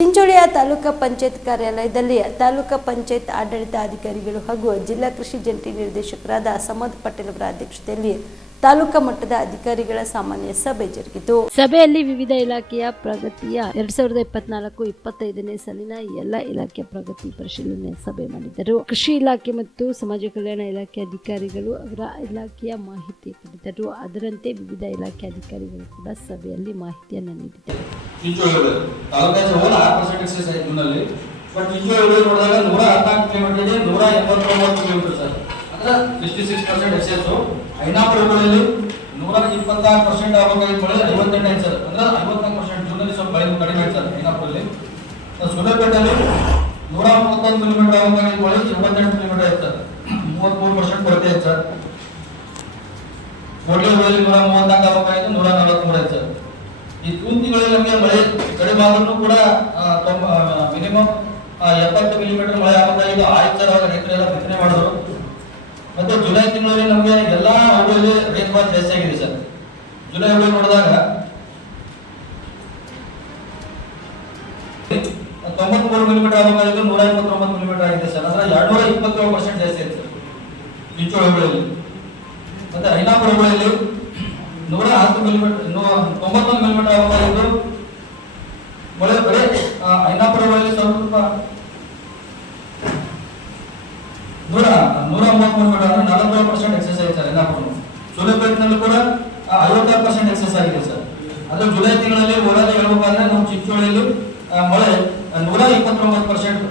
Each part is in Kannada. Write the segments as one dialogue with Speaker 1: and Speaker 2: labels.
Speaker 1: ಚಿಂಚೋಳಿಯ ತಾಲೂಕಾ ಪಂಚಾಯತ್ ಕಾರ್ಯಾಲಯದಲ್ಲಿ ತಾಲೂಕಾ ಪಂಚಾಯತ್ ಆಡಳಿತಾಧಿಕಾರಿಗಳು ಹಾಗೂ ಜಿಲ್ಲಾ ಕೃಷಿ ಜಂಟಿ ನಿರ್ದೇಶಕರಾದ ಸಮದ್ ಪಟೇಲ್ ಅವರ ಅಧ್ಯಕ್ಷತೆಯಲ್ಲಿ ತಾಲೂಕಾ ಮಟ್ಟದ ಅಧಿಕಾರಿಗಳ ಸಾಮಾನ್ಯ ಸಭೆ ಜರುಗಿತು. ಸಭೆಯಲ್ಲಿ ವಿವಿಧ ಇಲಾಖೆಯ ಪ್ರಗತಿಯ ಎರಡ್ ಸಾವಿರದ ಇಪ್ಪತ್ನಾಲ್ಕು ಇಪ್ಪತ್ತೈದನೇ ಸಾಲಿನ ಎಲ್ಲ ಇಲಾಖೆಯ ಪ್ರಗತಿ ಪರಿಶೀಲನೆ ಸಭೆ ಮಾಡಿದರು. ಕೃಷಿ ಇಲಾಖೆ ಮತ್ತು ಸಮಾಜ ಕಲ್ಯಾಣ ಇಲಾಖೆ ಅಧಿಕಾರಿಗಳು ಅವರ ಇಲಾಖೆಯ ಮಾಹಿತಿ ಪಡೆದರು. ಅದರಂತೆ ವಿವಿಧ ಇಲಾಖೆ ಅಧಿಕಾರಿಗಳು ಕೂಡ ಸಭೆಯಲ್ಲಿ ಮಾಹಿತಿಯನ್ನು ನೀಡಿದರು.
Speaker 2: ಬಟ್ ನೋಡಿದಾಗ ನೂರ ಹದಿನಾಲ್ಕು ಕಿಲೋಮೀಟರ್ ಇದೆ ನೂರ ಎಂಬತ್ತೊಂಬತ್ತು ಕಿಲೋಮೀಟರ್ ಸರ್. ಅಂದ್ರೆ ಸಿಕ್ಸ್ಟಿ ಸಿಕ್ಸ್ ಪರ್ಸೆಂಟ್ ಎಕ್ಸೈಸ್ ಐನಾಪುರಗಳಲ್ಲಿ ನೂರ ಇಪ್ಪತ್ತಾರು ಪರ್ಸೆಂಟ್ ಆಗಬೇಕಾಗಿತ್ತು ಮಳೆ ಐವತ್ತೆಂಟು ಆಯ್ತು ಸರ್ ಅಂದ್ರೆ ಐವತ್ನಾಲ್ಕು ಪರ್ಸೆಂಟ್ ಜೂನಲ್ಲಿ ಸ್ವಲ್ಪ ಮಳೆ ಕಡಿಮೆ ಆಯ್ತು ಸರ್ ಐನಾಪುರಲ್ಲಿ ಸುಲೇಪೇಟೆಯಲ್ಲಿ ನೂರ ಮೂವತ್ತೊಂದು ಕಿಲೋಮೀಟರ್ ಆಗಬೇಕಾಗಿತ್ತು ಮಳೆ ಎಂಬತ್ತೆಂಟು ಕಿಲೋಮೀಟರ್ ಆಯ್ತು ಸರ್ ಮೂವತ್ಮೂರು ಪರ್ಸೆಂಟ್ ಕೊರತೆ ಆಯ್ತು ಸರ್ ಕೋಟೆಯಲ್ಲಿ ನೂರ ಮೂವತ್ನಾಲ್ಕು ಆಗಬೇಕಾಗಿತ್ತು ನೂರ ನಲವತ್ಮೂರು ಆಯ್ತು ಸರ್ ಈ ಜೂನ್ ತಿಂಗಳಲ್ಲಿ ನಮಗೆ ಮಳೆ ಕಡಿಮೆ ಆದ್ರೂ ಕೂಡ ಮಿನಿಮಮ್ ಎಪ್ಪತ್ತು ಮಿಲಿಮೀಟರ್ ಮಳೆ ಆಗಬೇಕಾಗಿದ್ದು ಆಯ್ತು ಸರ್ ಅವಾಗ ರೈತರೆಲ್ಲ ಬಿತ್ತನೆ ಮಾಡಿದ್ರು ಮತ್ತೆ ಜುಲೈ ತಿಂಗಳಲ್ಲಿ ನಮಗೆ ಎಲ್ಲಾ ಹಳ್ಳಿಯಲ್ಲಿ ಬಾಲ್ ಜಾಸ್ತಿ ಆಗಿದೆ ಸರ್. ಜುಲೈ ಹಳ್ಳಿ ನೋಡಿದಾಗ ತೊಂಬತ್ಮೂರು ಮಿಲಿಮೀಟರ್ ಆಗಬೇಕಾಗಿದ್ದು ನೂರ ಇಪ್ಪತ್ತೊಂಬತ್ತು ಮಿಲಿಮೀಟರ್ ಆಗಿದೆ ಸರ್. ಅಂದ್ರೆ ಎರಡ್ನೂರ ಇಪ್ಪತ್ತೇಳು ಪರ್ಸೆಂಟ್ ಜಾಸ್ತಿ ಆಯ್ತು ಸರ್. ಹಳ್ಳಿಯಲ್ಲಿ ಮತ್ತೆ ಐನಾಪುರ ಹಳ್ಳಿಯಲ್ಲಿ ನೂರ ಹತ್ತು ಮಿಲಿಮೀಟರ್ ತೊಂಬತ್ತೊಂದು ಮಿಲಿಮೀಟರ್ ಮಳೆ ಬರೀ ಐನಾಪುರ ಹಳ್ಳಿಯಲ್ಲಿ ಸ್ವಲ್ಪ ನೂರ ನೂರ ಮೂವತ್ತು ಮಿಲಿಮೀಟರ್ ಅಂದ್ರೆ ನಲವತ್ತೇಳು ಪರ್ಸೆಂಟ್ ಎಕ್ಸೆಸ್ ಆಗಿದೆ ಸರ್ ಜುಲೈ ಸೂರ್ಯಪೇಟೆನಲ್ಲಿ ಕೂಡ ಐವತ್ತಾರು ಪರ್ಸೆಂಟ್ ಎಕ್ಸಸ್ ಆಗಿದೆ ಸರ್. ಅದು ಜುಲೈ ತಿಂಗಳಲ್ಲಿ ಓಡಾಡಿ ಹೇಳ್ಬೇಕಂದ್ರೆ ನಮ್ಮ ಚಿಂಚೋಳಿಯಲ್ಲಿ ಮಳೆ, ನೂರ ಇಪ್ಪತ್ತೊಂಬತ್ತು ಪರ್ಸೆಂಟ್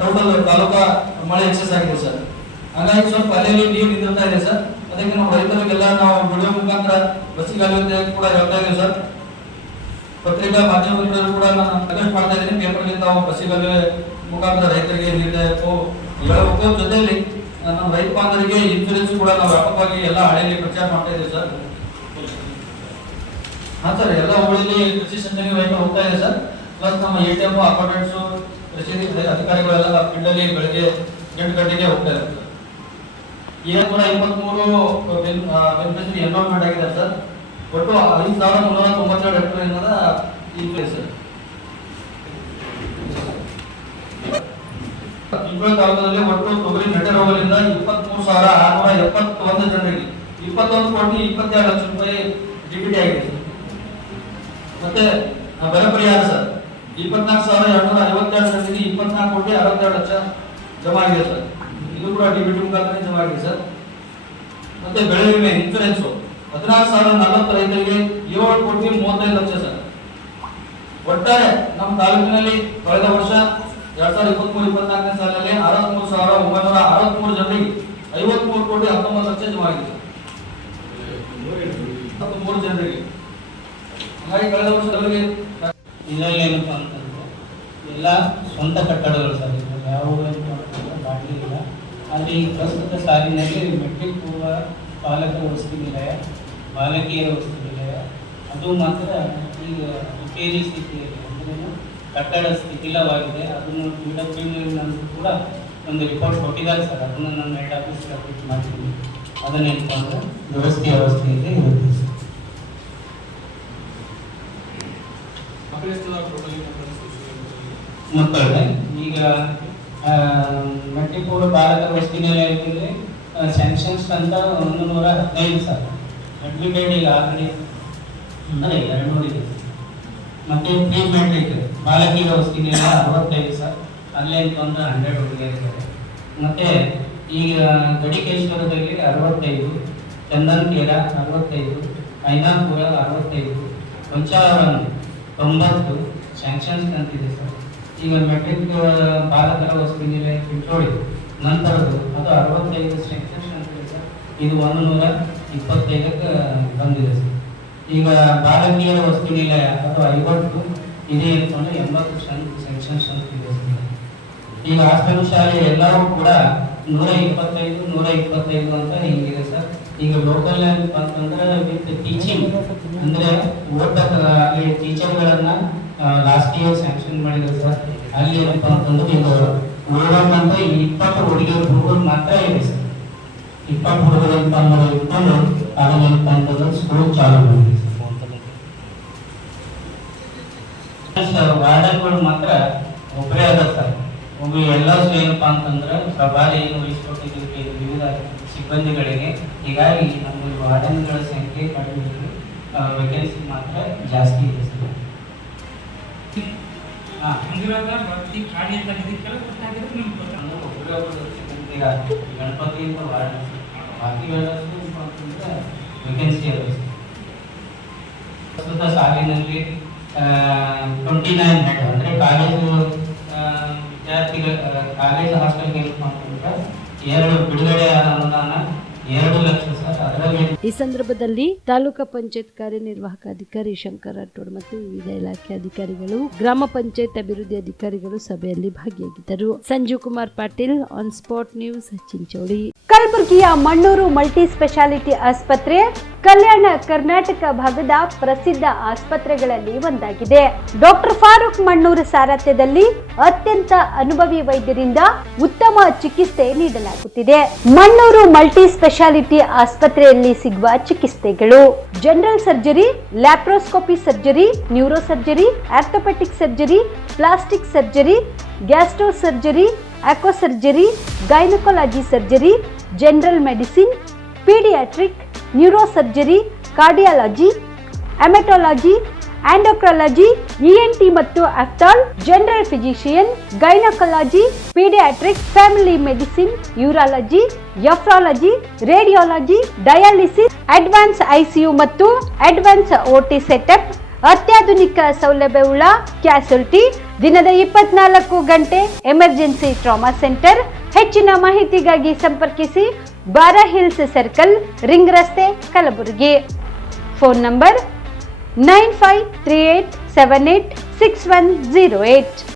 Speaker 2: ಟೋಟಲ್ ತಾಲೂಕಾ ಮಳೆ ಎಕ್ಸಸ್ ಆಗಿದೆ ಸರ್. ಹಾಗಾಗಿ ಸ್ವಲ್ಪ ಅಲ್ಲಲ್ಲಿ ನೀರು ನಿಂತಿರ್ತಾ ಇದೆ ಸರ್. ಅದಕ್ಕೆ ನಾವು ರೈತರಿಗೆಲ್ಲ ನಾವು ವಿಡಿಯೋ ಮುಖಾಂತರ ಬಸ್ಸಿಗಾಗುತ್ತೆ ಕೂಡ ಹೇಳ್ತಾ ಇದ್ದೀವಿ ಸರ್. ಪತ್ರಿಕಾ ಮಾಧ್ಯಮದಲ್ಲೂ ಕೂಡ ನಾನು ರಿಕ್ವೆಸ್ಟ್ ಮಾಡ್ತಾ ಇದ್ದೀನಿ. ಪೇಪರ್ಗೆ ತಾವು ಬಸ್ಸಿಗಾಲುವೆ ಮುಖಾಂತರ ರೈತರಿಗೆ ನೀಡಬೇಕು ಹೇಳಬೇಕು ಜೊತೆಯಲ್ಲಿ ನನ್ನ ರೈತ ಬಾಂಧವರಿಗೆ ಇನ್ಸೂರೆನ್ಸ್ ಕೂಡ ನಾವು ವ್ಯಾಪಕವಾಗಿ ಎಲ್ಲ ಹಳ್ಳಿಯಲ್ಲಿ ಪ್ರಚಾರ ಮಾಡ್ತಾ ಇದ್ದೀವಿ ಸರ್. ಹಾ ಸರ್, ಎಲ್ಲ ಊರಲ್ಲಿ ಕೃಷಿ ಸಂಜೆಗೆ ರೈತ ಹೋಗ್ತಾ ಇದೆ ಸರ್. ಪ್ಲಸ್ ನಮ್ಮ ಎ ಟಿ ಎಂ, ಅಕೌಂಟೆಂಟ್ಸ್, ಕೃಷಿ ಅಧಿಕಾರಿಗಳೆಲ್ಲ ಫೀಲ್ಡಲ್ಲಿ ಬೆಳಗ್ಗೆ ಎಂಟು ಗಂಟೆಗೆ ಹೋಗ್ತಾ ಇದ್ದಾರೆ ಸರ್. ಈಗ ಕೂಡ ಇಪ್ಪತ್ಮೂರು ಬೆನಿಫಿಷರಿ ಎನ್ರೋಲ್ಮೆಂಟ್ ಆಗಿದೆ ಸರ್. ಒಟ್ಟು ಐದು ಸಾವಿರದ ಮುನ್ನೂರ ತೊಂಬತ್ತೆರಡು ಹೆಕ್ಟರ್ ಏನದ ಸರ್. ಚಿಂಚೋಳಿ ತಾಲೂಕಿನಲ್ಲಿ ಒಟ್ಟು ತೊಗರಿ ನೆಟ್ಟೆ ರೋಗದಿಂದ ಇಪ್ಪತ್ಮೂರು ಸಾವಿರ ಆರುನೂರ ಎಪ್ಪತ್ತೊಂದು ಜನರಿಗೆ. ಇಪ್ಪತ್ತೊಂದು ಕೋಟಿ ಇಪ್ಪತ್ತೆರಡು ಲಕ್ಷ ರೂಪಾಯಿ ಡಿಬಿಟಿ ಆಗಿದೆ. ಮತ್ತೆ ಬೆಳೆ ಪರಿಹಾರ ಸರ್. ಇಪ್ಪತ್ನಾಲ್ಕು ಸಾವಿರ ಎರಡ್ನೂರ ಐವತ್ತೆರಡು ಜನರಿಗೆ ಇಪ್ಪತ್ನಾಲ್ಕು ಕೋಟಿ ಅರವತ್ತೆರಡು ಲಕ್ಷ ಜಮಾ ಆಗಿದೆ ಸರ್. ಇದು ಕೂಡ ಡಿಬಿಟಿ ಮುಖಾಂತರ ಜಮಾ ಆಗಿದೆ ಸರ್. ಮತ್ತೆ ಬೆಳೆ ವಿಮೆ ಇನ್ಸೂರೆನ್ಸ್ ಹದಿನಾರು ಸಾವಿರ ನಲವತ್ತು ರೈತರಿಗೆ ಏಳು ಕೋಟಿ ಮೂವತ್ತೈದು ಲಕ್ಷ ಸರ್. ಒಟ್ಟಾರೆ ನಮ್ಮ ತಾಲೂಕಿನಲ್ಲಿ ಕಳೆದ ವರ್ಷ ಎರಡ್ ಸಾವಿರದ ಇಪ್ಪತ್ಮೂರು, ಇಪ್ಪತ್ನಾಲ್ಕನೇ ಸಾಲಿನಲ್ಲಿ ಅರವತ್ಮೂರು ಸಾವಿರ ಒಂಬೈನೂರ ಅರವತ್ಮೂರು ಜನರಿಗೆ ಐವತ್ಮೂರು ಕೋಟಿ ಹತ್ತೊಂಬತ್ತು ಲಕ್ಷ ಮಾಡಿದ್ರು ಮೂರು ಜನರಿಗೆ. ಹಾಗಾಗಿ ಕಳೆದ ವರ್ಷದವರೆಗೆ
Speaker 3: ಇದರಲ್ಲಿ ಏನಪ್ಪ ಅಂತಂದ್ರೆ ಎಲ್ಲ ಸ್ವಂತ ಕಟ್ಟಡಗಳು ಸರ್ ಯಾವ ಆದರೆ ಈ ಪ್ರಸ್ತುತ ಸಾಲಿನಲ್ಲಿ ಮೆಟ್ರಿಕ್ ಪೂರ್ವ ಬಾಲಕ ವಸತಿ ನಿಲಯ ಬಾಲಕಿಯರ ವಸತಿ ನಿಲಯ ಅದು ಮಾತ್ರ ಈಗ ಸ್ಥಿತಿಯಲ್ಲಿ ಅಂದ್ರೆ ಕಟ್ಟಡ ಶಿಥಿಲವಾಗಿದೆ. ಅದನ್ನು ಪಿ ಡಬ್ಲ್ಯೂ ಕೂಡ ಒಂದು ರಿಪೋರ್ಟ್ ಕೊಟ್ಟಿದ್ದಾರೆ ಸರ್. ಅದನ್ನು ನಾನು ಹೆಡ್ ಆಫೀಸ್ ಅಪ್ಡೇಟ್ ಮಾಡ್ತೀನಿ. ಅದನ್ನೇನಪ್ಪ ಅಂದರೆ ದುರಸ್ತಿ ಅವಸ್ಥೆಯಲ್ಲಿ ಇರುತ್ತೆ ಸರ್. ಮಕ್ಕಳಿಗೆ ಈಗ ಮಟ್ಟಿಪೂರ್ ಮಟ್ಟಿಪೂರ್ವ ವಸ್ತಿ ವಸತಿ ನಿಲಯದಲ್ಲಿ ಸ್ಯಾಂಕ್ಷನ್ಸ್ ಅಂತ ಒಂದು ನೂರ ಹದಿನೈದು ಸಾವಿರ ಅಡ್ಮಿಟೆಡ್ ಈಗ ಆಲ್ರೆಡಿ ಅಂದರೆ ಎರಡು ನೂರು ಇದೆ ಮತ್ತೆ ಪ್ರೀ ಮೆಟ್ರಿಕ್ ಬಾಲಕಿಯರ ವ್ಯವಸ್ಥೆಗೆ ಅರವತ್ತೈದು ಸರ್. ಅಲ್ಲೇ ಅಂತಂದ್ರೆ ಹಂಡ್ರೆಡ್ ಹುಡುಗಿಯರಿದ್ದಾರೆ ಮತ್ತು ಈಗ ಗಡಿಕೇಶ್ವರದಲ್ಲಿ ಅರವತ್ತೈದು, ಚಂದನ್ಕೇರ ಅರವತ್ತೈದು, ಐನಾಪುರ ಅರವತ್ತೈದು ಕೊಂಚಾವರಂ ತೊಂಬತ್ತು, ಸ್ಯಾಂಕ್ಷನ್ಸ್ ಅಂತಿದೆ ಸರ್. ಈಗ ಮೆಟ್ರಿಕ್ ಬಾಲಕರ ವಸ್ತು ನಿಲಯ ಚಿಂಚೋಳಿ, ನಂತರದ್ದು ಅದು ಅರವತ್ತೈದು ಸ್ಯಾಂಕ್ಷನ್ಸ್ ಅಂತಿದೆ ಸರ್. ಇದು ಒಂದು ನೂರ ಇಪ್ಪತ್ತೈದಕ್ಕೆ ಬಂದಿದೆ ಸರ್. ಈಗ ಬಾಲಕಿಯರ ವಸ್ತು ನಿಲಯ ಅದು ಐವತ್ತು ಇದೆ ಅಂತಂದ್ರೆ ಎಂಬತ್ತು ಸರ್. ಈಗ ಹಾಸ್ಟೆಲ್ ಶಾಲೆ ಎಲ್ಲರೂ ಕೂಡ ನೂರ ಇಪ್ಪತ್ತೈದು ನೂರ ಇಪ್ಪತ್ತೈದು ಅಂತ ಹಿಂಗಿದೆ ಸರ್. ಈಗ ಲೋಕಲ್ ಅಂತಂದ್ರೆ ವಿತ್ ಟೀಚಿಂಗ್ ಅಂದ್ರೆ ಓದಕ ಅಲ್ಲಿ ಟೀಚರ್ಗಳನ್ನ ಲಾಸ್ಟ್ ಇಯರ್ ಸ್ಯಾಂಕ್ಷನ್ ಮಾಡಿದ್ರು ಸರ್. ಅಲ್ಲಿ ಏನಪ್ಪ ಅಂತಂದ್ರೆ ಈಗ ಇಪ್ಪತ್ತು ಹುಡುಗಿಯರು ಹುಡುಗರು ಮಾತ್ರ ಇದೆ ಸರ್. ಇಪ್ಪತ್ತು ಹುಡುಗರು ಅಂತ ಇಟ್ಕೊಂಡು, ಅದನ್ನ ಸ್ಕೂಲ್ ಚಾಲು ಮಾಡಿದೆ. ಸರ್ ವಾರ್ಡನ್ಗಳು ಮಾತ್ರ ಒಬ್ಬರೇ ಅದ ಸರ್. ಒಬ್ಬ ಎಲ್ಲರೂ ಏನಪ್ಪ ಅಂತಂದ್ರೆ ಪ್ರಭಾರಿ ಏನು ವಹಿಸ್ಕೊಟ್ಟಿದ್ದಕ್ಕೆ ವಿವಿಧ ಸಿಬ್ಬಂದಿಗಳಿಗೆ ಹೀಗಾಗಿ ನಮ್ಮ ವಾರ್ಡನ್ಗಳ ಸಂಖ್ಯೆ ಕಡಿಮೆ ವೆಕೆನ್ಸಿ ಮಾತ್ರ ಜಾಸ್ತಿ ಇದೆ ಸರ್. ಹಾಂ
Speaker 4: ಹಂಗಿರುವಾಗ ಖಾಲಿ ಅಂತ ಇದಕ್ಕೆಲ್ಲ ಗೊತ್ತಾಗಿದ್ರೆ ನಿಮ್ಗೆ ಗೊತ್ತಾಗ
Speaker 3: ಒಬ್ಬರೇ ಒಬ್ಬರು ಈಗ ಗಣಪತಿಯಿಂದ ವಾರ್ಡ್ ಬಾಕಿ ವೇಕೆನ್ಸಿ ಸರ್. ಪ್ರಸ್ತುತ ಸಾಲಿನಲ್ಲಿ ಟ್ವೆಂಟಿ ನೈನ್ ಅಂದರೆ ಕಾಲೇಜು ವಿದ್ಯಾರ್ಥಿಗಳ ಕಾಲೇಜು ಹಾಸ್ಟೆಲ್ಗೆ ಏನಪ್ಪ ಅಂತಂದ್ರೆ ಎರಡು ಬಿಡುಗಡೆ ಅನುದಾನ ಎರಡು
Speaker 1: ಈ ಸಂದರ್ಭದಲ್ಲಿ ತಾಲೂಕಾ ಪಂಚಾಯತ್ ಕಾರ್ಯನಿರ್ವಾಹಕ ಅಧಿಕಾರಿ ಶಂಕರ್ ರಾಠೋಡ್ ಮತ್ತು ವಿವಿಧ ಇಲಾಖೆ ಅಧಿಕಾರಿಗಳು, ಗ್ರಾಮ ಪಂಚಾಯತ್ ಅಭಿವೃದ್ಧಿ ಅಧಿಕಾರಿಗಳು ಸಭೆಯಲ್ಲಿ ಭಾಗಿಯಾಗಿದ್ದರು. Sanjeev Kumar Patil on spot news Chincholi ಕಲಬುರಗಿಯ ಮಣ್ಣೂರು ಮಲ್ಟಿ ಸ್ಪೆಷಾಲಿಟಿ ಆಸ್ಪತ್ರೆ, ಕಲ್ಯಾಣ ಕರ್ನಾಟಕ ಭಾಗದ ಪ್ರಸಿದ್ಧ ಆಸ್ಪತ್ರೆಗಳಲ್ಲಿ ಒಂದಾಗಿದೆ. ಡಾಕ್ಟರ್ ಫಾರೂಕ್ ಮಣ್ಣೂರು ಸಾರಥ್ಯದಲ್ಲಿ ಅತ್ಯಂತ ಅನುಭವಿ ವೈದ್ಯರಿಂದ ಉತ್ತಮ ಚಿಕಿತ್ಸೆ ನೀಡಲಾಗುತ್ತಿದೆ. ಮಣ್ಣೂರು ಮಲ್ಟಿ ಸ್ಪೆಷಾಲಿಟಿ ಆಸ್ಪತ್ರೆಯಲ್ಲಿ ಸಿಗುವ ಚಿಕಿತ್ಸೆಗಳು general surgery laparoscopy surgery neuro surgery orthopaedic surgery plastic surgery gastro surgery ಆಕೋ surgery gynaecology surgery general medicine paediatric neurosurgery cardiology haematology endocrinology ENT ಮತ್ತು ophthal general physician gynaecology paediatric family medicine urology nephrology radiology dialysis advance ICU ಮತ್ತು ಅಡ್ವಾನ್ಸ್ ಓಟಿ ಸೆಟಪ್ ಅತ್ಯಾಧುನಿಕ ಸೌಲಭ್ಯವುಳ್ಳ ಕ್ಯಾಸುಲ್ಟಿ ದಿನದ ಇಪ್ಪತ್ನಾಲ್ಕು ಗಂಟೆ ಎಮರ್ಜೆನ್ಸಿ ಟ್ರಾಮಾ ಸೆಂಟರ್ ಹೆಚ್ಚಿನ ಮಾಹಿತಿಗಾಗಿ ಸಂಪರ್ಕಿಸಿ ಬಾರಾ ಹಿಲ್ಸ್ ಸರ್ಕಲ್ ರಿಂಗ್ ರಸ್ತೆ Kalaburagi phone number nine five three eight seven eight six one zero eight